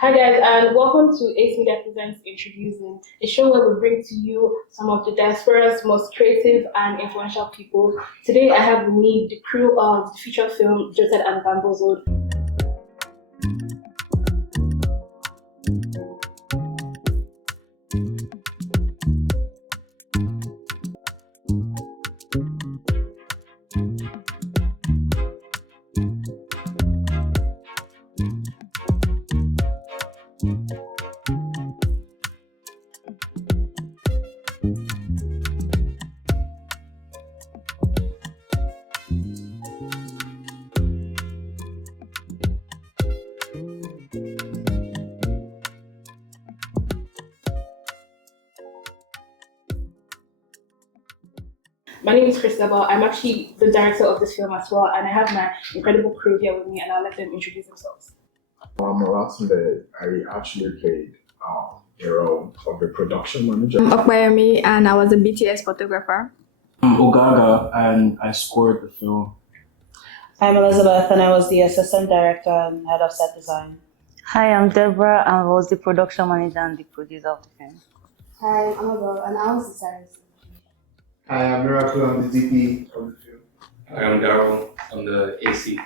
Hi guys, and welcome to Ace Media Presents Introducing, a show where we bring to you some of the diaspora's most creative and influential people. Today I have with me the crew of the feature film Jilted and Bamboozled. My name is Christabel. I'm actually the director of this film as well, and I have my incredible crew here with me, and I'll let them introduce themselves. I'm Olatunde. I actually played a role of a production manager. I'm Okbayemi, and I was a BTS photographer. I'm Ogaga, and I scored the film. I'm Elizabeth, and I was the assistant director and head of set design. Hi, I'm Deborah, and I was the production manager and the producer of the film. Hi, I'm Annabelle, and I was the stylist. Hi, I'm Miracle. I'm the DP of the film. Hi, I'm Daryl. I'm the AC.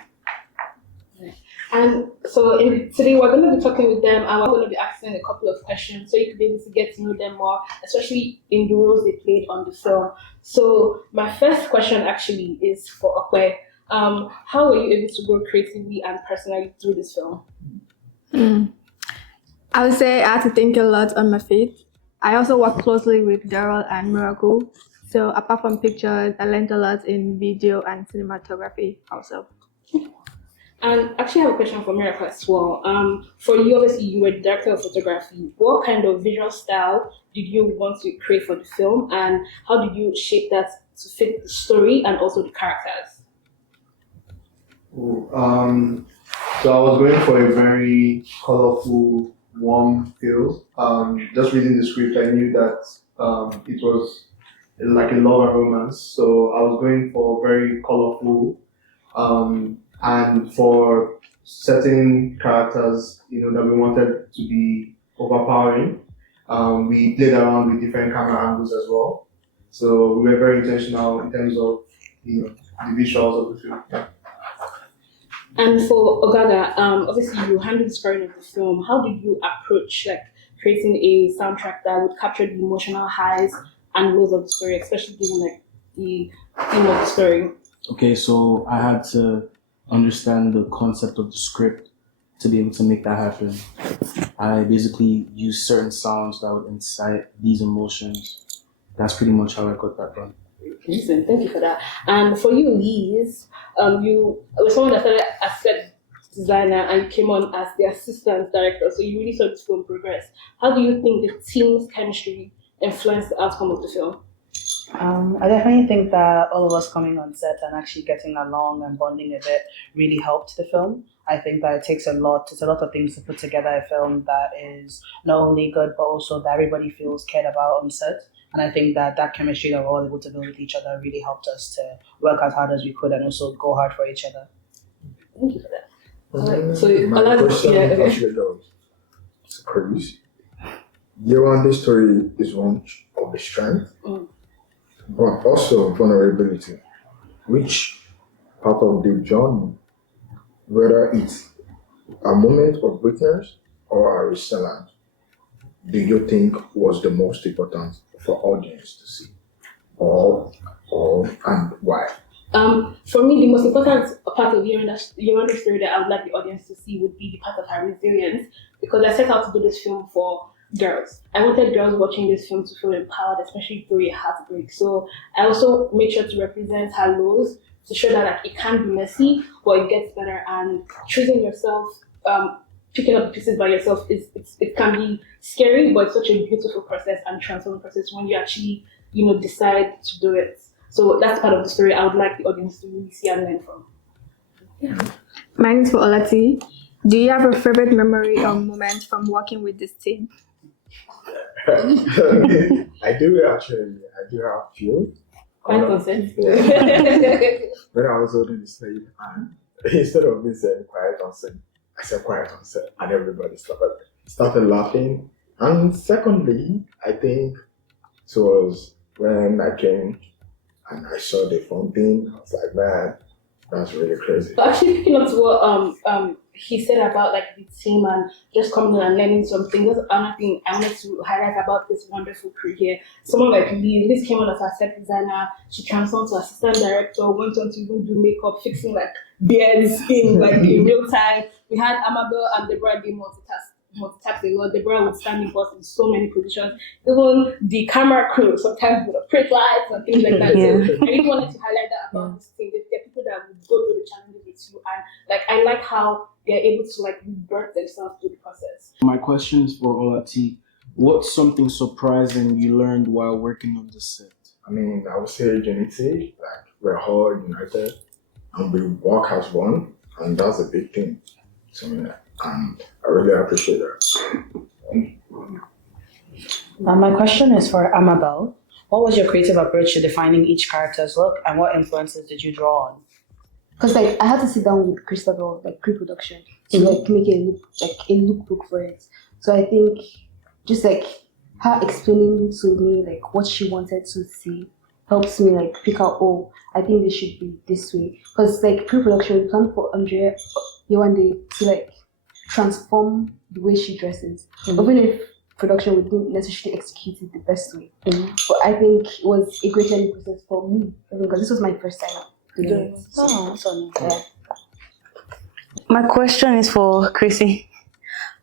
And so today we're going to be talking with them, and we're going to be asking a couple of questions so you can be able to get to know them more, especially in the roles they played on the film. So my first question actually is for Okwe. How were you able to grow creatively and personally through this film? I would say I had to think a lot on my feet. I also worked closely with Daryl and Miracle. So apart from pictures, I learned a lot in video and cinematography also. And actually, I have a question for Miracle as well. For you, obviously, you were the director of photography. What kind of visual style did you want to create for the film, and how did you shape that to fit the story and also the characters? So I was going for a very colorful, warm feel. Just reading the script, I knew that it was like a love and romance. So I was going for very colorful, and for certain characters, that we wanted to be overpowering. We played around with different camera angles as well. So we were very intentional in terms of the visuals of the film. Yeah. And for Ogaga, obviously you handled the scoring of the film. How did you approach creating a soundtrack that would capture the emotional highs and lows of the story, especially given the theme of the story? Okay, so I had to understand the concept of the script to be able to make that happen. I basically used certain sounds that would incite these emotions. That's pretty much how I got that done. Listen, thank you for that. And for you, Liz, you were someone that started as set designer and you came on as the assistant director, so you really saw the film progress. How do you think the team's chemistry influenced the outcome of the film? I definitely think that all of us coming on set and actually getting along and bonding a bit really helped the film. I think that it's a lot of things to put together a film that is not only good, but also that everybody feels cared about on set. And I think that chemistry that we're all able to build with each other really helped us to work as hard as we could and also go hard for each other. Thank you for that. So, My question actually goes to Chris. This story is one of the strength, but also vulnerability. Which part of the journey, whether it's a moment of weakness or a resilience, do you think was the most important for audience to see, or and why? For me, the most important part of hearing the story that I would like the audience to see would be the part of her resilience, because I set out to do this film for girls. I wanted girls watching this film to feel empowered, especially through a heartbreak. So I also made sure to represent her lows to show that it can be messy, but it gets better. And choosing yourself, picking up pieces by yourself it can be scary, but it's such a beautiful process and transforming process when you actually decide to do it. So that's part of the story I would like the audience to really see and learn from. Yeah. Mine is for Olati. Do you have a favorite memory or moment from working with this team? I do have few. Quite consent. Yeah. When I was holding the slave and instead of being saying quiet on scene, I said quiet on set, and everybody started laughing. And secondly, I think it was when I came and I saw the phone thing. I was like, man, that's really crazy. But actually, picking up to what he said about like the team and just coming in and learning something. That's another thing I wanted to highlight about this wonderful crew here. Someone like Liz came on as a set designer. She transformed to assistant director. Went on to even do makeup, fixing like beards in like in real time. We had Amabel and Deborah doing multitask a lot. Deborah would stand in boss in so many positions. Even the camera crew sometimes would operate lights and things like that. Yeah. So I really wanted to highlight that about this thing. There are people that would go through the challenges with you, and like I like how they're able to like rebirth themselves through the process. My question is for Olati. What's something surprising you learned while working on the set? I mean, I would say unity, like we're all united and we work as one, and that's a big thing to me. And I really appreciate that. My question is for Amabel. What was your creative approach to defining each character's look, and what influences did you draw on? Because like I had to sit down with Christopher, like pre-production, to like make a lookbook for it. So I think just like her explaining to me like what she wanted to see helps me like pick out, oh, I think this should be this way. Because like pre-production, we planned for Andrea Yewande to like transform the way she dresses, even if production we didn't necessarily execute it the best way. But I think it was a great learning process for me, because this was my first time doing it. So, yeah. My question is for Chrissy.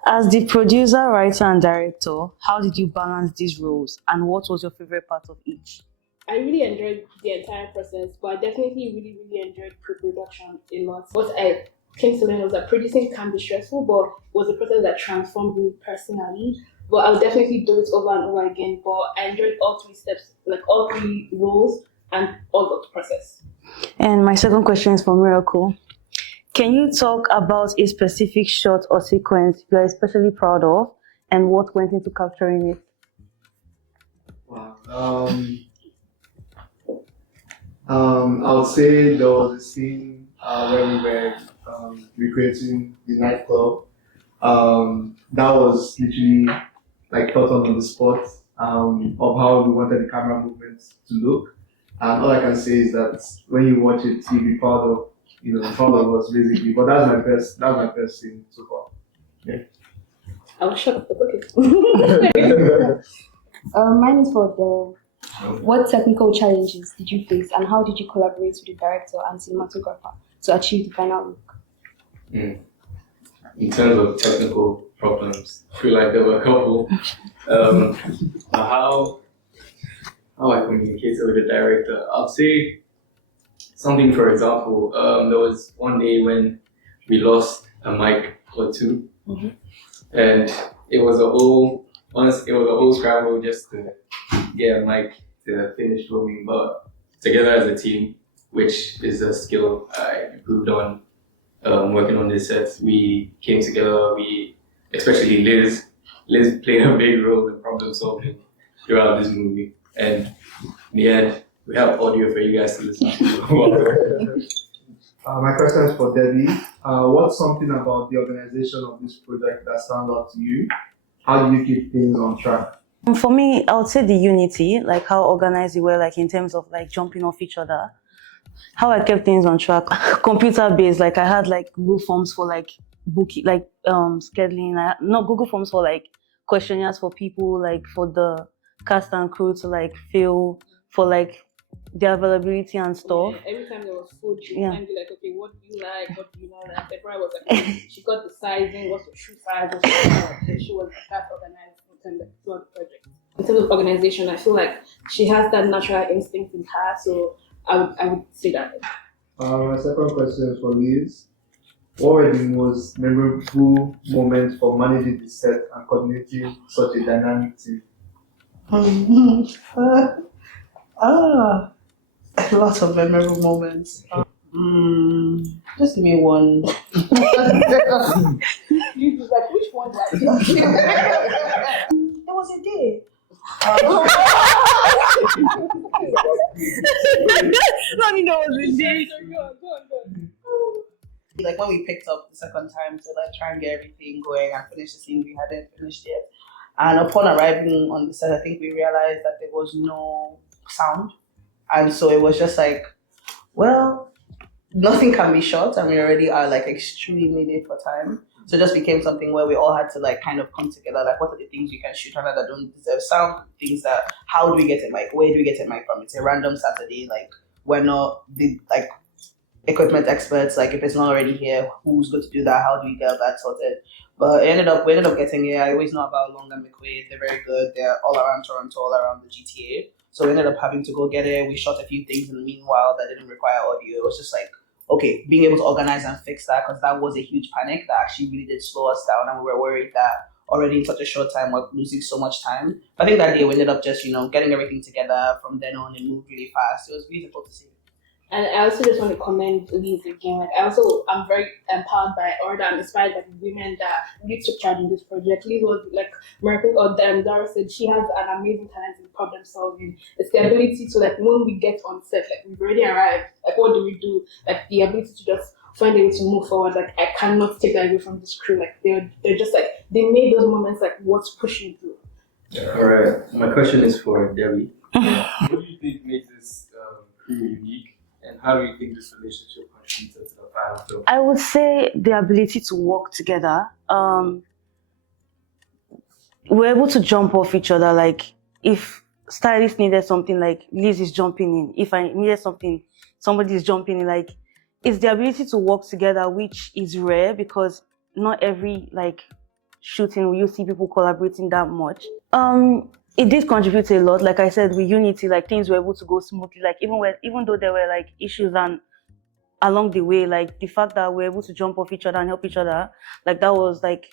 As the producer, writer, and director, how did you balance these roles, and what was your favorite part of each? I really enjoyed the entire process, but I definitely really enjoyed pre-production a lot. What I came to learn was that producing can be stressful, but it was a process that transformed me personally. But I would definitely do it over and over again. But I enjoyed all three steps, like all three roles and all of the process. And my second question is for Miracle. Can you talk about a specific shot or sequence you are especially proud of, and what went into capturing it? Wow. I'll say there was a scene where we were recreating the nightclub. That was literally like thought on the spot of how we wanted the camera movements to look. And all I can say is that when you watch it, you'll be proud of us basically. But that's my best scene so far. Yeah. I was shocked. Okay. Mine is for Daryl. What technical challenges did you face, and how did you collaborate with the director and cinematographer to achieve the final look? In terms of technical problems, I feel like there were a couple. How I communicated with the director, I'll say something. For example, there was one day when we lost a mic or two, and it was a whole scramble just to get a mic to finish filming. But together as a team, which is a skill I improved on working on this set, we came together. Especially Liz played a big role in problem solving throughout this movie. And in the end, we have audio for you guys to listen to. My question is for Debbie. What's something about the organization of this project that stands out to you? How do you keep things on track? For me, I would say the unity, like how organized we were, like in terms of like jumping off each other. How I kept things on track, computer based, like I had like Google Forms for like booking, like scheduling, not Google Forms for like questionnaires for people, like for the cast and crew to like fill for like their availability and stuff. Yeah, every time there was food, she would be like, okay, what do you like? What do you not like? Deborah was like, she got the sizing, what's the shoe size, what's the size. She was that organized in terms of the project. In terms of organization, I feel like she has that natural instinct in her, so I would say that. My second question is for Liz. What were the most memorable moments for managing the set and coordinating such a dynamic team? Lots of memorable moments. Just give me one. You was like, which one? There was a day. Let me know what it is. Go on. Like when we picked up the second time to like try and get everything going and finish the scene we hadn't finished yet. And upon arriving on the set, I think we realized that there was no sound. And so it was just like, well, nothing can be shot and we already are like extremely late for time. So it just became something where we all had to like kind of come together, like what are the things we can shoot that don't deserve sound, things that, how do we get a mic, where do we get a mic from? It's a random Saturday, like we're not the like equipment experts, like if it's not already here, who's going to do that, how do we get that sorted? But we ended up getting it. I always know about Long and McQuaid, they're very good, they're all around Toronto, all around the GTA. So we ended up having to go get it. We shot a few things in the meanwhile that didn't require audio. It was just like, okay, being able to organize and fix that, because that was a huge panic that actually really did slow us down, and we were worried that already in such a short time we're losing so much time. But I think that day we ended up just, getting everything together from then on and moved really fast. It was beautiful to see. And I also just want to commend Liz again. Like I'm very empowered by, or I'm inspired by the women that really took charge in this project. Liz was like Miracle, or Dara said, she has an amazing talent in problem solving. It's the ability to, like, when we get on set, like we've already arrived, like what do we do? Like the ability to just find a way to move forward. Like I cannot take that away from this crew. Like they're just like, they made those moments like what's pushing through. All right. My question is for Debbie. What do you think makes this crew unique? And how do you think this relationship contributed to the final film? I would say the ability to work together. We're able to jump off each other. Like if stylist needed something, like Liz is jumping in. If I needed something, somebody is jumping in. Like it's the ability to work together, which is rare because not every like shooting will you see people collaborating that much. It did contribute a lot. Like I said, with Unity, like things were able to go smoothly. Like even though there were like issues and along the way, like the fact that we're able to jump off each other and help each other, like that was like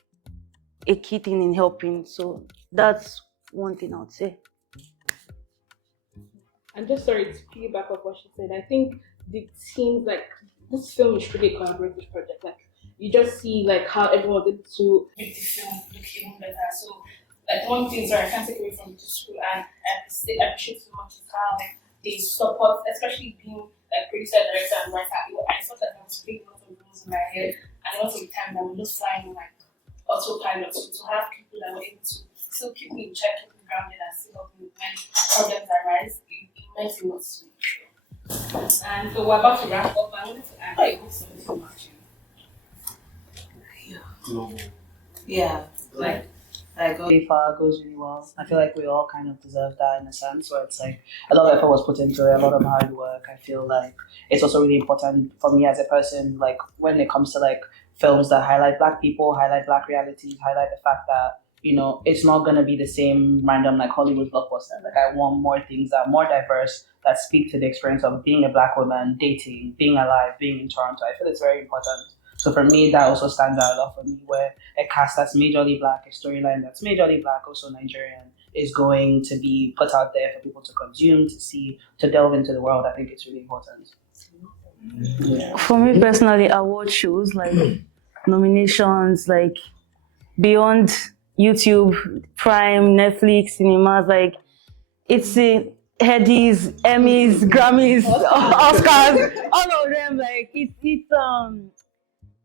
a key thing in helping. So that's one thing I would say. And just sorry to piggyback off what she said, I think the teams, like this film is really a collaborative project. Like you just see like how everyone was able to make the film look even better. So like one thing, sorry, I can't take away from the school, and I appreciate so much is how they support, especially being like producer, director, and writer. I thought that I was playing a lot of roles in my head, and a lot of the time that we're just flying like autopilot. So to have people that were able to still keep me in check, keep me grounded, and still help me when problems arise, it meant a lot to me. And so we're about to wrap up. I wanted to add a good something so much. Yeah, like go really far, goes really well. I feel like we all kind of deserve that in a sense, where it's like a lot of effort was put into it, a lot of hard work. I feel like it's also really important for me as a person, like when it comes to like films that highlight Black people, highlight Black realities, highlight the fact that, it's not gonna be the same random like Hollywood blockbuster. Like I want more things that are more diverse, that speak to the experience of being a Black woman, dating, being alive, being in Toronto. I feel it's very important. So for me, that also stands out a lot for me, where a cast that's majorly Black, a storyline that's majorly Black, also Nigerian, is going to be put out there for people to consume, to see, to delve into the world. I think it's really important. Yeah. For me personally, award shows like nominations, like beyond YouTube, Prime, Netflix, cinemas, like it's a Headies, Emmys, Grammys, Oscars, all of them. Like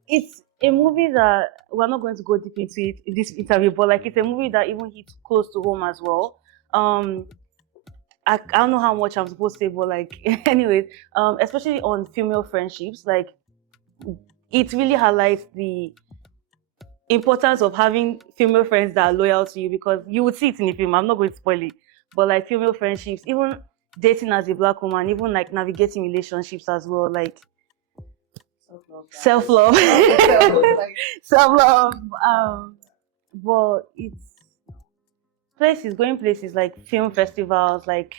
it's a movie that we're not going to go deep into it in this interview, but like it's a movie that even hits close to home as well. I don't know how much I'm supposed to say, but like anyways, especially on female friendships, like it really highlights the importance of having female friends that are loyal to you, because you would see it in the film. I'm not going to spoil it, but like female friendships, even dating as a Black woman, even like navigating relationships as well, like self-love. Self-love. But it's going places like film festivals, like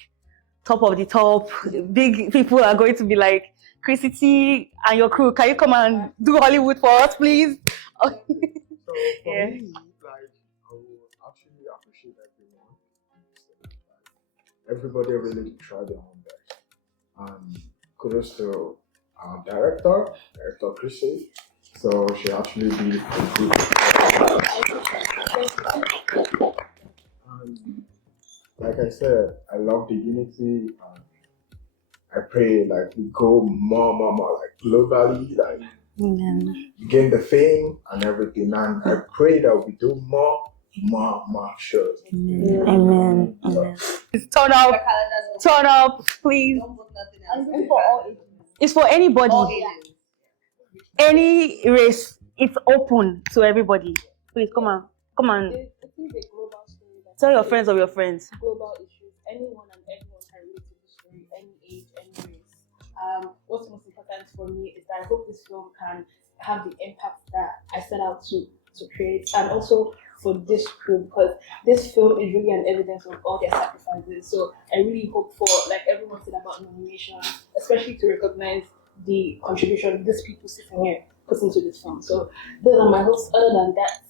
top of the top. Big people are going to be like, Chrissy T and your crew, can you come and do Hollywood for us, please? So for me, like I would actually appreciate everyone. Everybody really tried their own best. Kudos to our director Chrissy. So she actually did a good. Like I said, I love the unity. I pray like we go more like globally, like Amen. You gain the fame and everything. And I pray that we do more shows. Amen. Amen. Turn up. Turn up, please. It's for anybody. Any race. It's open to everybody. Please come on. Come on. It is a global story. Tell your friends of your friends. Global issues. Anyone and everyone can relate to the story, any age, any race. What's most important for me is that I hope this film can have the impact that I set out to create, and also for this crew, because this film is really an evidence of all their sacrifices. So I really hope for, like everyone said about nominations, especially to recognize the contribution these people sitting here put into this film. So those are my hopes. Other than that,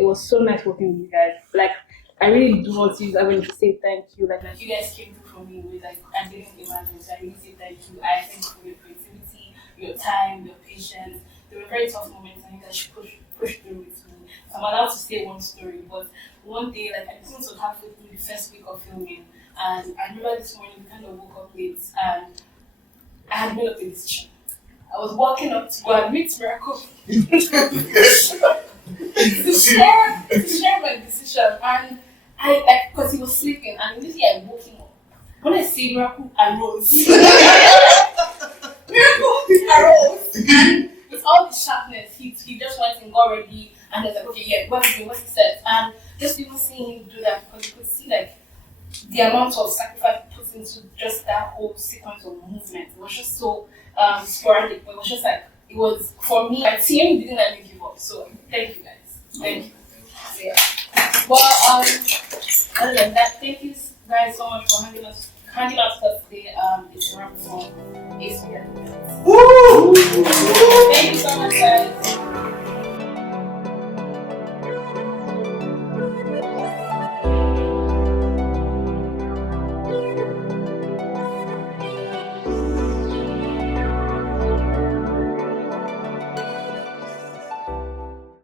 it was so nice working with you guys. Like, I really do want to use Avenue to say thank you. Like you guys came through for me with like I didn't imagine. So I really say thank you. I thank you for your creativity, your time, your patience. There were very tough moments and you guys pushed through with me. So I'm allowed to say one story, but one day, like I think it was halfway through the first week of filming, and I remember this morning we kind of woke up late and I had made up a decision. I was walking up to go and meet Miracle to share my decision, and I because he was sleeping, and immediately I woke him up. When I see Miracle, I rose. Miracle, I rose. And with all the sharpness, he just went and got ready, and I was like, okay, yeah, what's he said, and just even seeing him do that, because you could see like the amount of sacrifice he put into just that whole sequence of movement. It was just so sporadic, but it was just like, it was, for me, my team didn't let me give up. So thank you guys. Thank you. Yeah. But other than that, thank you guys so much for hanging out with us today. It's a wrap for ACL. Woo! Thank you so much, guys.